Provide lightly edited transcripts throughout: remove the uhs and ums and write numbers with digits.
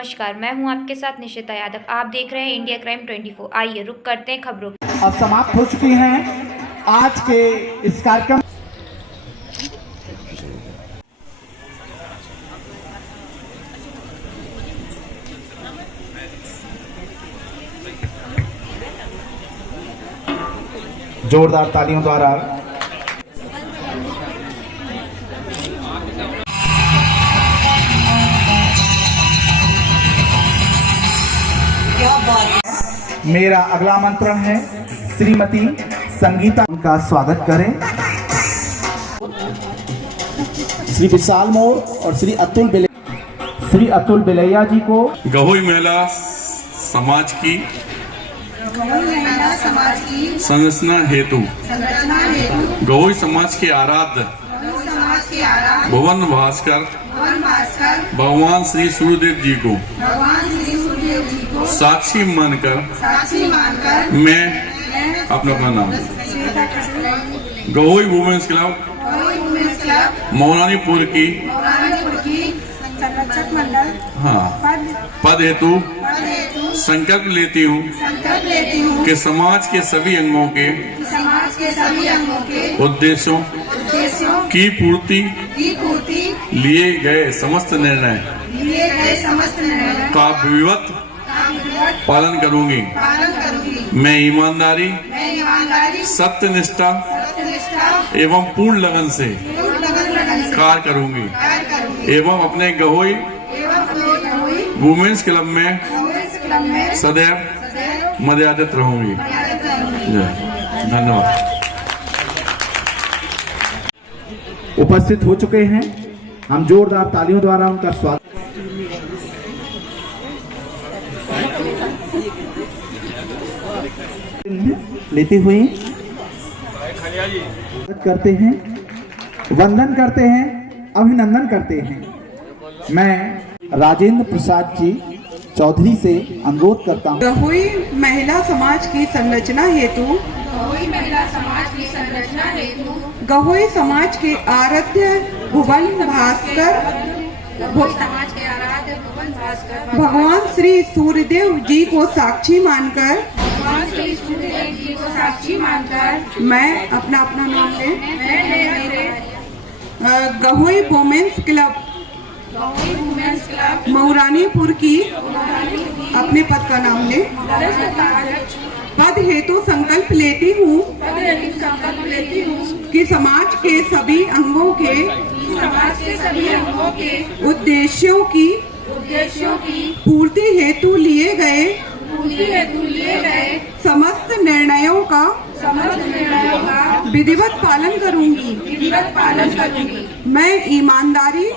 नमस्कार, मैं हूं आपके साथ निशिता यादव। आप देख रहे हैं इंडिया क्राइम 24। आइए रुक करते हैं खबरों। अब समाप्त हो चुकी हैं आज के इस कार्यक्रम। जोरदार तालियों द्वारा मेरा अगला आमंत्रण है श्रीमती संगीता का स्वागत करें। श्री विशाल मोर और श्री अतुल बेलैया जी को गहोई महिला समाज की संरचना हेतु गहोई समाज के आराध्य भुवन भास्कर भगवान श्री सूर्यदेव जी को साक्षी मानकर मैं अपना नाम गहोई वुमेन्स क्लब मौलानीपुर की पद हेतु संकल्प लेती हूँ कि समाज के सभी अंगों के उद्देश्यों की पूर्ति लिए गए समस्त निर्णय का विधिवत पालन करूंगी। मैं ईमानदारी सत्यनिष्ठा एवं पूर्ण लगन से कार्य करूंगी एवं अपने गहोई वुमेन्स क्लब में सदैव मर्यादित रहूंगी। धन्यवाद। उपस्थित हो चुके हैं, हम जोरदार तालियों द्वारा उनका स्वागत लेते हुए करते हैं, वंदन करते हैं, अभिनंदन करते हैं। मैं राजेंद्र प्रसाद जी चौधरी से अनुरोध करता हूँ गहोई महिला समाज की संरचना हेतु गहोई समाज के आराध्य भुवन भास्कर भगवान श्री सूर्यदेव जी को साक्षी मानकर मैं अपना नाम ले गहोई वुमेन्स क्लब मौरानीपुर की अपने पद का नाम ले पद हेतु संकल्प लेती हूँ कि समाज के सभी अंगों के उद्देश्यों की पूर्ति हेतु लिए गए समस्त निर्णयों का विधिवत पालन करूंगी। मैं ईमानदारी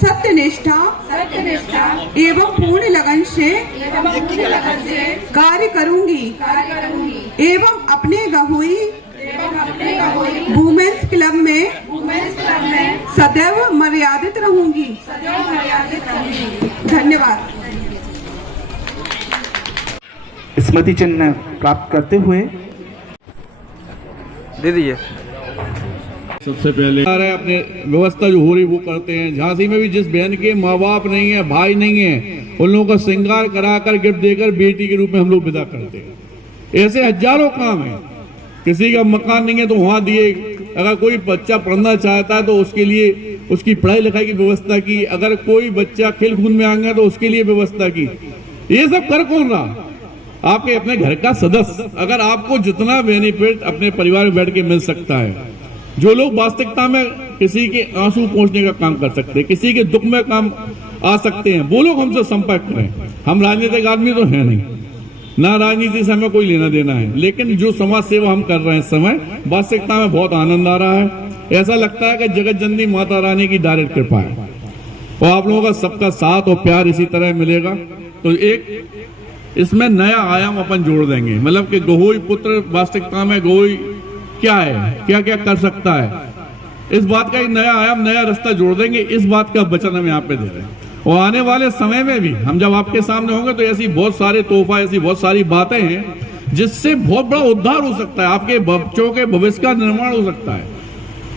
सत्यनिष्ठा एवं पूर्ण लगन से कार्य करूंगी एवं अपने गहोई वुमेन्स क्लब में सदैव मर्यादित रहूंगी। धन्यवाद। स्मृति चिन्ह प्राप्त करते हुए दे दीजिए। सबसे पहले अपने व्यवस्था जो हो रही वो करते हैं। झांसी में भी जिस बहन के माँ बाप नहीं है, भाई नहीं है, उन लोगों का श्रृंगार कराकर गिफ्ट देकर बेटी के रूप में हम लोग विदा करते हैं। ऐसे हजारों काम है। किसी का मकान नहीं है तो वहां दिए। अगर कोई बच्चा पढ़ना चाहता है तो उसके लिए उसकी पढ़ाई लिखाई की व्यवस्था की। अगर कोई बच्चा खेल कूद में आ गया तो उसके लिए व्यवस्था की। ये सब कर कौन रहा? आपके अपने घर का सदस्य। अगर आपको जितना बेनिफिट अपने परिवार में बैठ के मिल सकता है, जो लोग वास्तविकता में किसी के आंसू पहुंचने का काम कर सकते हैं, किसी के दुख में काम आ सकते हैं, वो लोग हमसे संपर्क करें। हम राजनीतिक आदमी तो है नहीं, ना राजनीति से हमें कोई लेना देना है, लेकिन जो समाज सेवा हम कर रहे हैं इस समय वास्तविकता में बहुत आनंद आ रहा है। ऐसा लगता है कि जगत जननी माता रानी की डायरेक्ट कृपा है और आप लोगों का सबका साथ और प्यार इसी तरह मिलेगा तो एक इसमें नया आयाम अपन जोड़ देंगे। मतलब कि गहोई पुत्र वास्तविकता में गहोई क्या है, क्या क्या कर सकता है, इस बात का एक नया आयाम, नया रास्ता जोड़ देंगे। इस बात का वचन हम यहाँ पे दे रहे हैं। और आने वाले समय में भी हम जब आपके सामने होंगे तो ऐसी बहुत सारे तोहफा, ऐसी बहुत सारी बातें हैं जिससे बहुत बड़ा उद्धार हो सकता है, आपके बच्चों के भविष्य का निर्माण हो सकता है।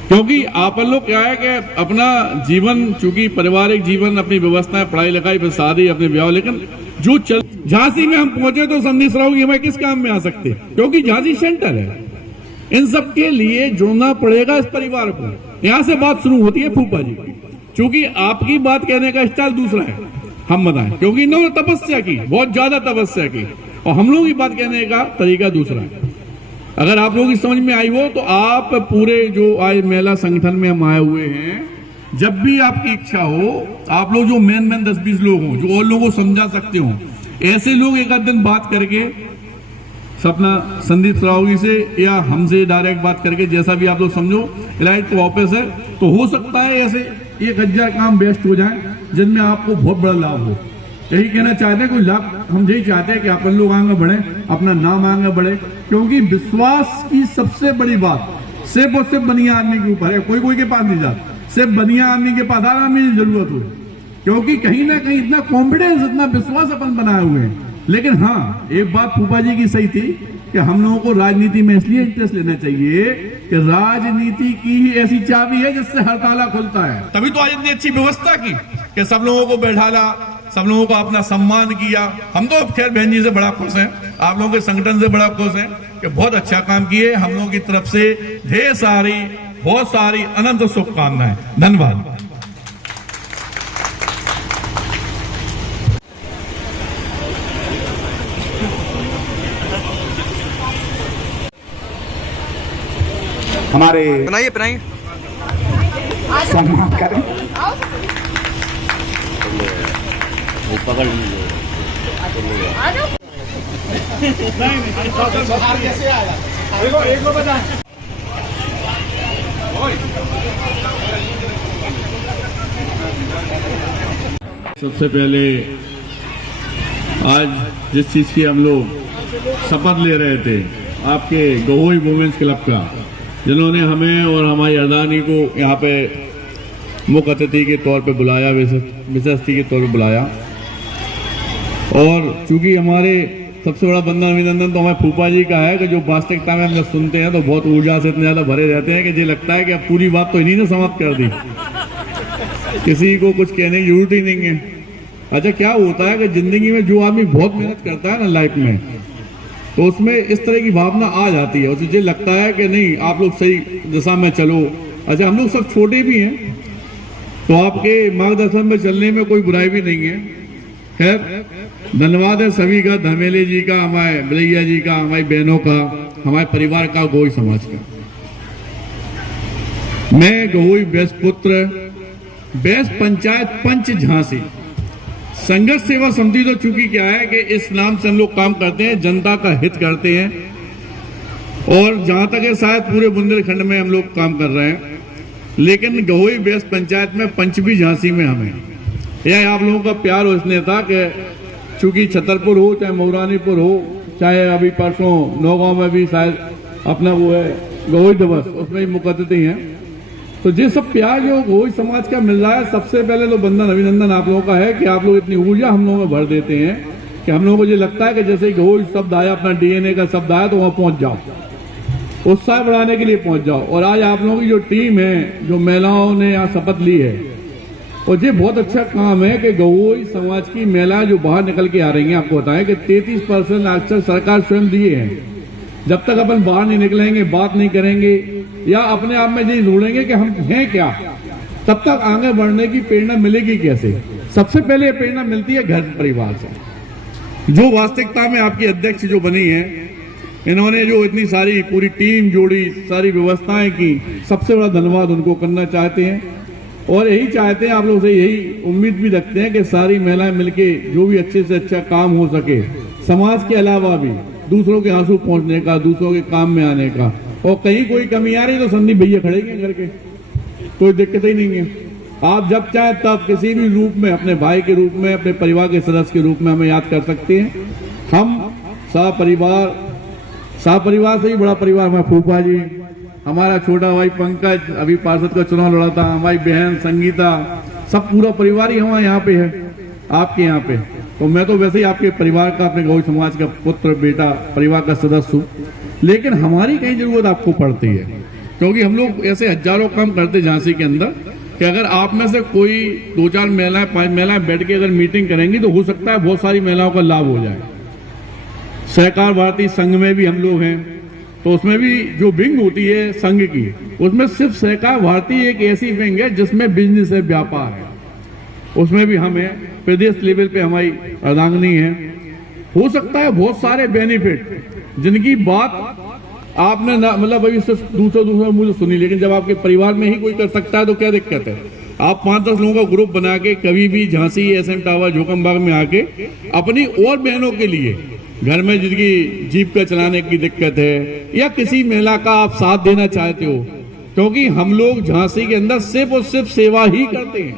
क्योंकि आप लोग क्या है कि अपना जीवन, चूंकि पारिवारिक जीवन, अपनी व्यवस्थाएं, पढ़ाई लिखाई, फिर शादी, अपने ब्याह, लेकिन जो चल झांसी में हम पहुंचे तो संधि सराव हमें किस काम में आ सकते, क्योंकि झांसी सेंटर है। इन सब के लिए जुड़ना पड़ेगा इस परिवार को। यहां से बात शुरू होती है फूफा जी की, चूंकि आपकी बात कहने का स्टाइल दूसरा है, हम बताएं, क्योंकि इन्होंने तपस्या की, बहुत ज्यादा तपस्या की, और हम लोगों की बात कहने का तरीका दूसरा है। अगर आप लोगों की समझ में आई हो तो आप पूरे जो आज महिला संगठन में हम आए हुए हैं, जब भी आपकी इच्छा हो, आप लोग जो मेन 10-20 लोग हों, जो और लोगों को समझा सकते हो, ऐसे लोग एक आध दिन बात करके सपना संदीप सरावगी से या हमसे डायरेक्ट बात करके, जैसा भी आप लोग समझो, इलाइट को ऑफिस है, तो हो सकता है ऐसे 1000 काम बेस्ट हो जाए जिनमें आपको बहुत बड़ा लाभ हो। यही कहना चाहते हैं, कोई लाभ हम यही चाहते हैं कि अपन लोग आगे बढ़े, अपना नाम आगे बढ़े, क्योंकि विश्वास की सबसे बड़ी बात सिर्फ और सिर्फ बनिया आदमी के ऊपर है। कोई के पास नहीं जाता, सिर्फ बनिया आदमी के पास हर आदमी की जरूरत हो, क्योंकि कहीं ना कहीं इतना कॉन्फिडेंस, इतना विश्वास अपन बनाए हुए हैं। लेकिन हाँ, एक बात फूफा जी की सही थी कि हम लोगों को राजनीति में इसलिए इंटरेस्ट लेना चाहिए कि राजनीति की ही ऐसी चाबी है जिससे हर ताला खुलता है। तभी तो आज इतनी अच्छी व्यवस्था की कि सब लोगों को बैठाला, सब लोगों का अपना सम्मान किया। हम तो खैर बहन जी से बड़ा खुश हैं, आप लोगों के संगठन से बड़ा खुश हैं कि बहुत अच्छा काम किए। हम लोगों की तरफ से ढेर सारी, बहुत सारी अनंत शुभकामनाएं। धन्यवाद। हमारे बनाइए सम्मान करें। वो पकड़ लीजिए। सबसे पहले आज जिस चीज की हम लोग शपथ ले रहे थे, आपके गहोई वुमेन्स क्लब का, जिन्होंने हमें और हमारी अर्दानी को यहाँ पे मुख्य अतिथि के तौर पे बुलाया, विशेष अतिथि के तौर पे बुलाया। और चूंकि हमारे सबसे बड़ा बंधन अभिनंदन तो हमारे फूफा जी का है कि जो वास्तविकता में हम जब सुनते हैं तो बहुत ऊर्जा से इतने ज्यादा भरे रहते हैं कि ये लगता है कि अब पूरी बात तो इन्हीं ने समाप्त कर दी, किसी को कुछ कहने की जरूरत ही नहीं है। अच्छा, क्या होता है कि जिंदगी में जो आदमी बहुत मेहनत करता है ना लाइफ में, तो उसमें इस तरह की भावना आ जाती है, उसे ये लगता है कि नहीं आप लोग सही दिशा में चलो। अच्छा, हम लोग सब छोटे भी हैं तो आपके मार्गदर्शन में चलने में कोई बुराई भी नहीं है। खैर, धन्यवाद है सभी का, धमेले जी का, हमारे बलैया जी का, हमारी बहनों का, हमारे परिवार का, गहोई समाज का। मैं गहोई बैस पुत्र, बैस पंचायत पंच झांसी संघर्ष सेवा समिति, तो चूंकि क्या है कि इस नाम से हम लोग काम करते हैं, जनता का हित करते हैं, और जहां तक है शायद पूरे बुंदेलखंड में हम लोग काम कर रहे हैं। लेकिन गहोई बैस पंचायत में पंच भी झांसी में हमें यह आप लोगों का प्यार और स्नेह था कि चूंकि छतरपुर हो, चाहे मौरानीपुर हो, चाहे अभी परसों नौगांव में भी शायद अपना वो है गहोई दिवस, उसमें भी मुख्य अतिथि हैं, तो ये सब प्यार जो गहोई समाज का मिल रहा है, सबसे पहले तो बंधन अभिनंदन आप लोगों का है कि आप लोग इतनी ऊर्जा हम लोगों में भर देते हैं कि हम लोगों को ये लगता है कि जैसे गहोई शब्द आया, अपना डीएनए का शब्द आया, तो वहां पहुंच जाओ, उत्साह बढ़ाने के लिए पहुंच जाओ। और आज आप लोगों की जो टीम है, जो महिलाओं ने यहाँ शपथ ली है, और ये बहुत अच्छा काम है कि गहोई समाज की महिलाएं जो बाहर निकल के आ रही हैं, आपको बताएं कि 33% अक्सर सरकार स्वयं दिए हैं। जब तक अपन बाहर नहीं निकलेंगे, बात नहीं करेंगे या अपने आप में ये ढूंढेंगे कि हम हैं क्या, तब तक आगे बढ़ने की प्रेरणा मिलेगी कैसे? सबसे पहले प्रेरणा मिलती है घर परिवार से। जो वास्तविकता में आपकी अध्यक्ष जो बनी है, इन्होंने जो इतनी सारी पूरी टीम जोड़ी, सारी व्यवस्थाएं की, सबसे बड़ा धन्यवाद उनको करना चाहते हैं। और यही चाहते हैं, आप लोग से यही उम्मीद भी रखते हैं कि सारी महिलाएं मिलके जो भी अच्छे से अच्छा काम हो सके, समाज के अलावा भी दूसरों के आंसू पहुंचने का, दूसरों के काम में आने का। और कहीं कोई कमी आ रही तो संदीप भैया खड़े हैं घर के, कोई दिक्कत ही नहीं है। आप जब चाहे तब किसी भी रूप में, अपने भाई के रूप में, अपने परिवार के सदस्य के रूप में हमें याद कर सकते हैं। हम परिवार से ही बड़ा परिवार, हमारे फूफा जी, हमारा छोटा भाई पंकज अभी पार्षद का चुनाव लड़ा था, हमारी बहन संगीता, सब पूरा परिवार ही हमारे यहाँ पे है, आपके यहाँ पे। तो मैं तो वैसे ही आपके परिवार का, अपने गहोई समाज का पुत्र, बेटा, परिवार का सदस्य हूँ। लेकिन हमारी कहीं जरूरत आपको पड़ती है, क्योंकि हम लोग ऐसे हजारों काम करते झांसी के अंदर कि अगर आप में से कोई 2-4 महिलाएं 5 महिलाएं बैठ के अगर मीटिंग करेंगी तो हो सकता है बहुत सारी महिलाओं का लाभ हो जाए। सहकार भारती संघ में भी हम लोग हैं, तो उसमें भी जो विंग होती है संघ की, उसमें सिर्फ सहकार भारती एक ऐसी विंग है जिसमें बिजनेस है, व्यापार है, उसमें भी हम हैं। प्रदेश लेवल पे हमारी अर्धांगिनी है। हो सकता है बहुत सारे बेनिफिट जिनकी बात आपने ना मतलब अभी सिर्फ दूसरा मुझे सुनी, लेकिन जब आपके परिवार में ही कोई कर सकता है तो क्या दिक्कत है। आप 5-10 लोगों का ग्रुप बना के कभी भी झांसी SM टावर जोकमबाग में आके अपनी और बहनों के लिए, घर में जिनकी जीप का चलाने की दिक्कत है या किसी महिला का आप साथ देना चाहते हो, क्योंकि हम लोग झांसी के अंदर सिर्फ और सिर्फ सेवा ही करते हैं।